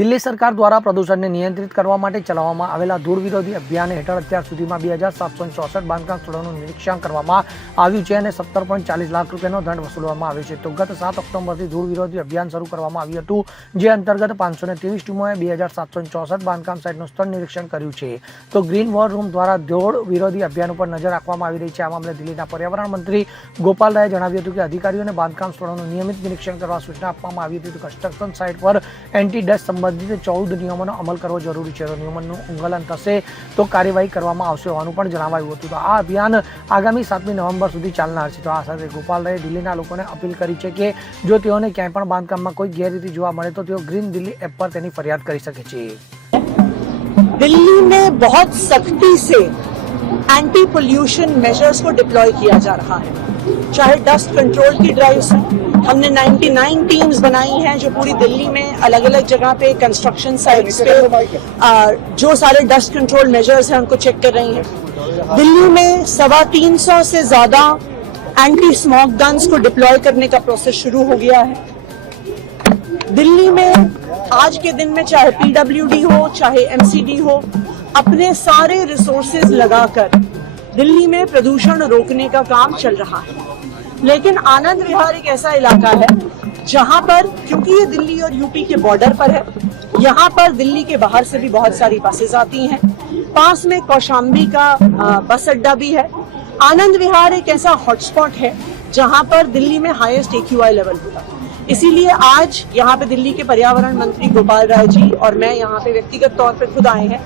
દિલ્હી સરકાર દ્વારા પ્રદૂષણને નિયંત્રિત કરવા માટે ચલાવવામાં આવેલા ધૂળ વિરોધી અભિયાન હેઠળ અત્યાર સુધીમાં 2764 બાંધકામ સ્થળોનું નિરીક્ષણ કરવામાં આવ્યું છે અને 17.40 લાખ રૂપિયાનો દંડ વસૂલવામાં આવ્યો છે. તો ગત 7 ઓક્ટોબરથી ધૂળ વિરોધી અભિયાન શરૂ કરવામાં આવ્યું હતું, જે અંતર્ગત 523 ટીમોએ 2764 બાંધકામ સાઇટનું સ્થળ નિરીક્ષણ કર્યું છે. તો ગ્રીન વોર રૂમ દ્વારા ધૂળ વિરોધી અભિયાન ઉપર નજર રાખવામાં આવી રહી છે. આ મામલે દિલ્હીના પર્યાવરણ મંત્રી ગોપાલ રાયે જણાવ્યું હતું કે અધિકારીઓને બાંધકામ સ્થળોનું નિયમિત નિરીક્ષણ કરવા સૂચના આપવામાં આવી હતી. તો કન્સ્ટ્રક્શન સાઇટ પર એન્ટી ડસ્ટ સંબંધિત 14 નિયમોનો અમલ કરવો જરૂરી છે. નિયમોનું ઉલ્લંઘન થશે તો કાર્યવાહી કરવામાં આવશે હોવાનું પણ જણાવાયું હતું. તો આ અભિયાન આગામી 7મી નવેમ્બર સુધી ચાલનાર છે. તો આ સાથે ગોપાલ રાયે દિલ્હીના લોકોને અપીલ કરી છે કે જો તેઓને ક્યાંય પણ બાંધકામમાં કોઈ ગેરરીતિ જોવા મળે તો તેઓ ગ્રીન દિલ્હી એપ પર તેની ફરિયાદ કરી શકે છે. दिल्ली में बहुत सख्ती से एंटी पोल्यूशन मेजर्स को डिप्लॉय किया जा रहा है. चाहे डस्ट कंट्रोल की ड्राइव्स हैं, हमने 99 टीम्स बनाई हैं जो पूरी दिल्ली में अलग अलग जगह पे कंस्ट्रक्शन साइट्स पे जो सारे डस्ट कंट्रोल मेजर्स हैं उनको चेक कर रही हैं. दिल्ली में 350 से ज्यादा एंटी स्मोक गन्स को डिप्लॉय करने का प्रोसेस शुरू हो गया है. दिल्ली में आज के दिन में चाहे PWD हो चाहे MCD हो, अपने सारे रिसोर्सेज लगाकर दिल्ली में प्रदूषण रोकने का काम चल रहा है. लेकिन आनंद विहार एक ऐसा इलाका है जहां पर, क्योंकि ये दिल्ली और यूपी के बॉर्डर पर है, यहाँ पर दिल्ली के बाहर से भी बहुत सारी बसेस आती हैं. पास में कौशाम्बी का बस अड्डा भी है. आनंद विहार एक ऐसा हॉटस्पॉट है जहां पर दिल्ली में हाईएस्ट AQI लेवल होता है. इसीलिए आज यहाँ पे दिल्ली के पर्यावरण मंत्री गोपाल राय जी और मैं यहाँ पे व्यक्तिगत तौर पे खुद आए हैं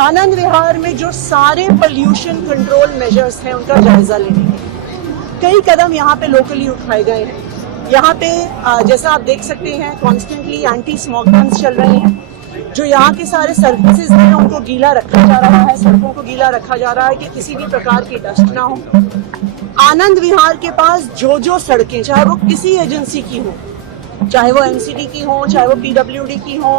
आनंद विहार में जो सारे पोल्यूशन कंट्रोल मेजर्स हैं उनका जायजा लेने के. कई कदम यहाँ पे लोकली उठाए गए हैं. यहाँ पे जैसा आप देख सकते हैं कॉन्स्टेंटली एंटी स्मोक गन्स चल रहे हैं. जो यहाँ के सारे सर्विसेज हैं उनको गीला रखा जा रहा है, सड़कों को गीला रखा जा रहा है कि किसी भी प्रकार की डस्ट ना हो. आनंद विहार के पास जो सड़कें, चाहे वो किसी एजेंसी की हो, चाहे वो MCD की हो, चाहे वो PWD की हो,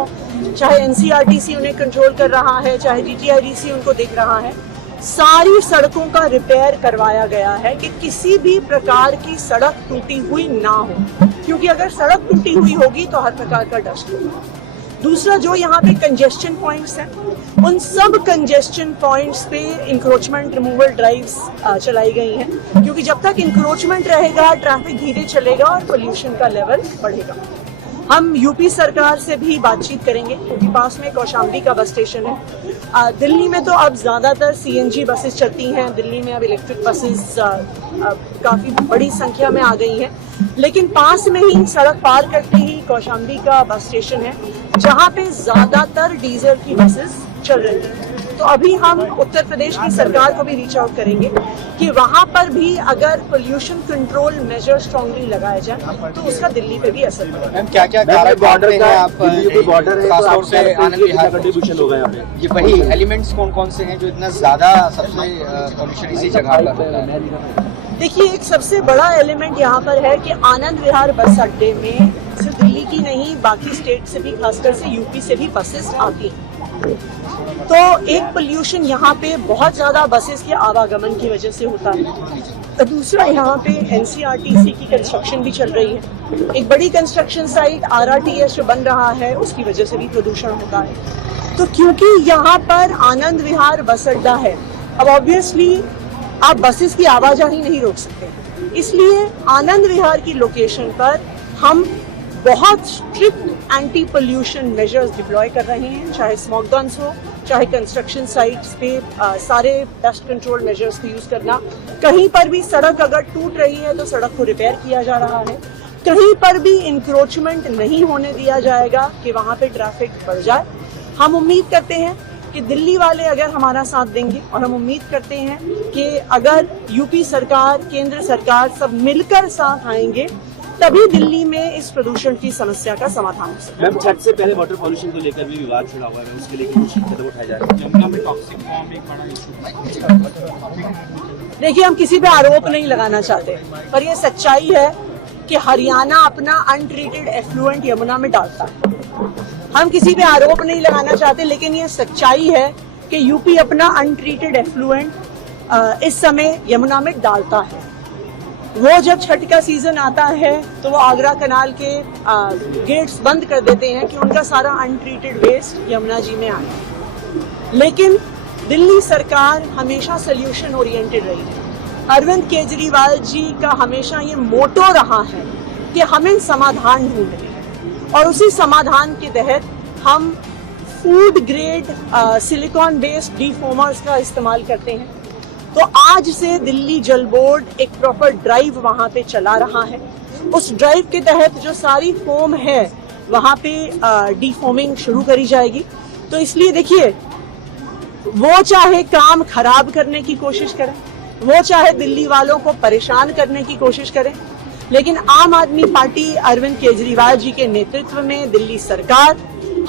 चाहे NCRTC उन्हें कंट्रोल कर रहा है, चाहे GTIDC उनको देख रहा है, सारी सड़कों का रिपेयर करवाया गया है कि किसी भी प्रकार की सड़क टूटी हुई ना हो, क्योंकि अगर सड़क टूटी हुई होगी तो हर प्रकार का डस्ट होगा. दूसरा, जो यहाँ पे कंजेस्शन पॉइंट्स हैं उन सब कंजेस्शन पॉइंट्स पे इंक्रोचमेंट रिमूवल ड्राइव्स चलाई गई हैं, क्योंकि जब तक इंक्रोचमेंट रहेगा ट्रैफिक धीरे चलेगा और पोल्यूशन का लेवल बढ़ेगा. हम यूपी सरकार से भी बातचीत करेंगे क्योंकि पास में कौशाम्बी का बस स्टेशन है. दिल्ली में तो अब ज़्यादातर CNG बसेस चलती हैं. दिल्ली में अब इलेक्ट्रिक बसेस काफ़ी बड़ी संख्या में आ गई हैं. लेकिन पास में ही सड़क पार करते ही कौशाम्बी का बस स्टेशन है जहाँ पे ज़्यादातर डीजल की बसेस चल रही हैं. तो अभी हम उत्तर प्रदेश की सरकार को भी रीच आउट करेंगे कि वहाँ पर भी अगर पोल्यूशन कंट्रोल मेजर स्ट्रांगली लगाया जाए तो उसका दिल्ली पे भी असर पड़ेगा. मैम क्या बॉर्डर है, आप बॉर्डर है, खासतौर से आनंद विहार कंट्रीब्यूशन होगा यहाँ पे. ये वही एलिमेंट्स कौन से हैं जो इतना ज्यादा सबसे पोल्यूशन इसी जगह पर होता है? देखिए, एक सबसे बड़ा एलिमेंट यहाँ पर है कि आनंद विहार बस अड्डे में सिर्फ दिल्ली की नहीं बाकी स्टेट से भी, खासकर से यूपी से भी बसेस आती हैं. तो एक पोल्यूशन यहाँ पे बहुत ज़्यादा बसेस के आवागमन की वजह से होता है. दूसरा, यहाँ पे NCRTC की कंस्ट्रक्शन भी चल रही है. एक बड़ी कंस्ट्रक्शन साइट RRTS जो बन रहा है उसकी वजह से भी प्रदूषण होता है. तो क्योंकि यहाँ पर आनंद विहार बस अड्डा है, अब ऑब्वियसली आप बसेस की आवाजाही नहीं रोक सकते. इसलिए आनंद विहार की लोकेशन पर हम बहुत strict anti pollution measures deploy कर रहे हैं. चाहे स्मोक गन्स हो, चाहे कंस्ट्रक्शन साइट्स पे सारे डस्ट कंट्रोल मेजर्स को यूज़ करना. कहीं पर भी सड़क अगर टूट रही है तो सड़क को रिपेयर किया जा रहा है. कहीं पर भी इंक्रोचमेंट नहीं होने दिया जाएगा कि वहाँ पे ट्रैफिक बढ़ जाए. हम उम्मीद करते हैं कि दिल्ली वाले अगर हमारा साथ देंगे और हम उम्मीद करते हैं कि अगर यूपी सरकार, केंद्र सरकार सब मिलकर साथ आएंगे तभी दिल्ली में इस प्रदूषण की समस्या का समाधान हो सकता है. मैम, छठ से पहले वाटर पॉल्यूशन को लेकर भी विवाद छिड़ा हुआ है, उसके लिए कुछ कदम उठाए जा रहे हैं. यमुना में टॉक्सिक फॉर्म एक बड़ा इशू. देखिए, हम किसी पे आरोप नहीं लगाना चाहते, पर ये सच्चाई है कि हरियाणा अपना अनट्रीटेड एफ्लुएंट यमुना में डालता है. हम किसी पे आरोप नहीं लगाना चाहते, लेकिन ये सच्चाई है कि यूपी अपना अनट्रीटेड एफ्लुएंट इस समय यमुना में डालता है. वो जब छठ का सीजन आता है तो वो आगरा कनाल के गेट्स बंद कर देते हैं कि उनका सारा अनट्रीटेड वेस्ट यमुना जी में आए। लेकिन दिल्ली सरकार हमेशा सोल्यूशन ओरिएंटेड रही है। अरविंद केजरीवाल जी का हमेशा ये मोटो रहा है कि हमें समाधान ढूंढने हैं और उसी समाधान के तहत हम फूड ग्रेड सिलिकॉन बेस्ड डीफोमर्स का इस्तेमाल करते हैं। तो आज से दिल्ली जल बोर्ड एक प्रॉपर ड्राइव वहां पे चला रहा है। उस ड्राइव के तहत जो सारी फोम है वहां पे डीफोमिंग शुरू करी जाएगी। तो इसलिए देखिए, वो चाहे काम खराब करने की कोशिश करें, वो चाहे दिल्ली वालों को परेशान करने की कोशिश करें, लेकिन आम आदमी पार्टी अरविंद केजरीवाल जी के नेतृत्व में दिल्ली सरकार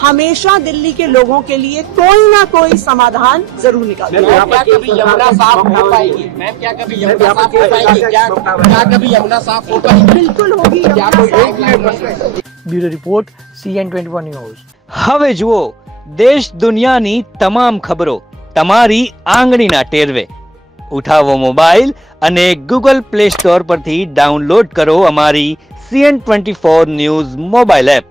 हमेशा दिल्ली के लोगों के लिए कोई ना कोई समाधान जरूर निकालेगी। क्या कभी यमुना साफ हो पाएगी? मैम, क्या कभी यमुना साफ हो पाएगी? क्या कभी यमुना साफ हो पाएगी? बिल्कुल होगी यमुना साफ। Bureau report CN24 news. હવે જુઓ દેશ દુનિયાની તમામ ખબરો તમારી આંગળીના ટેરવે। ઉઠાવો મોબાઈલ અને ગૂગલ પ્લે સ્ટોર પરથી ડાઉનલોડ કરો અમારી CN24 ન્યૂઝ મોબાઈલ એપ।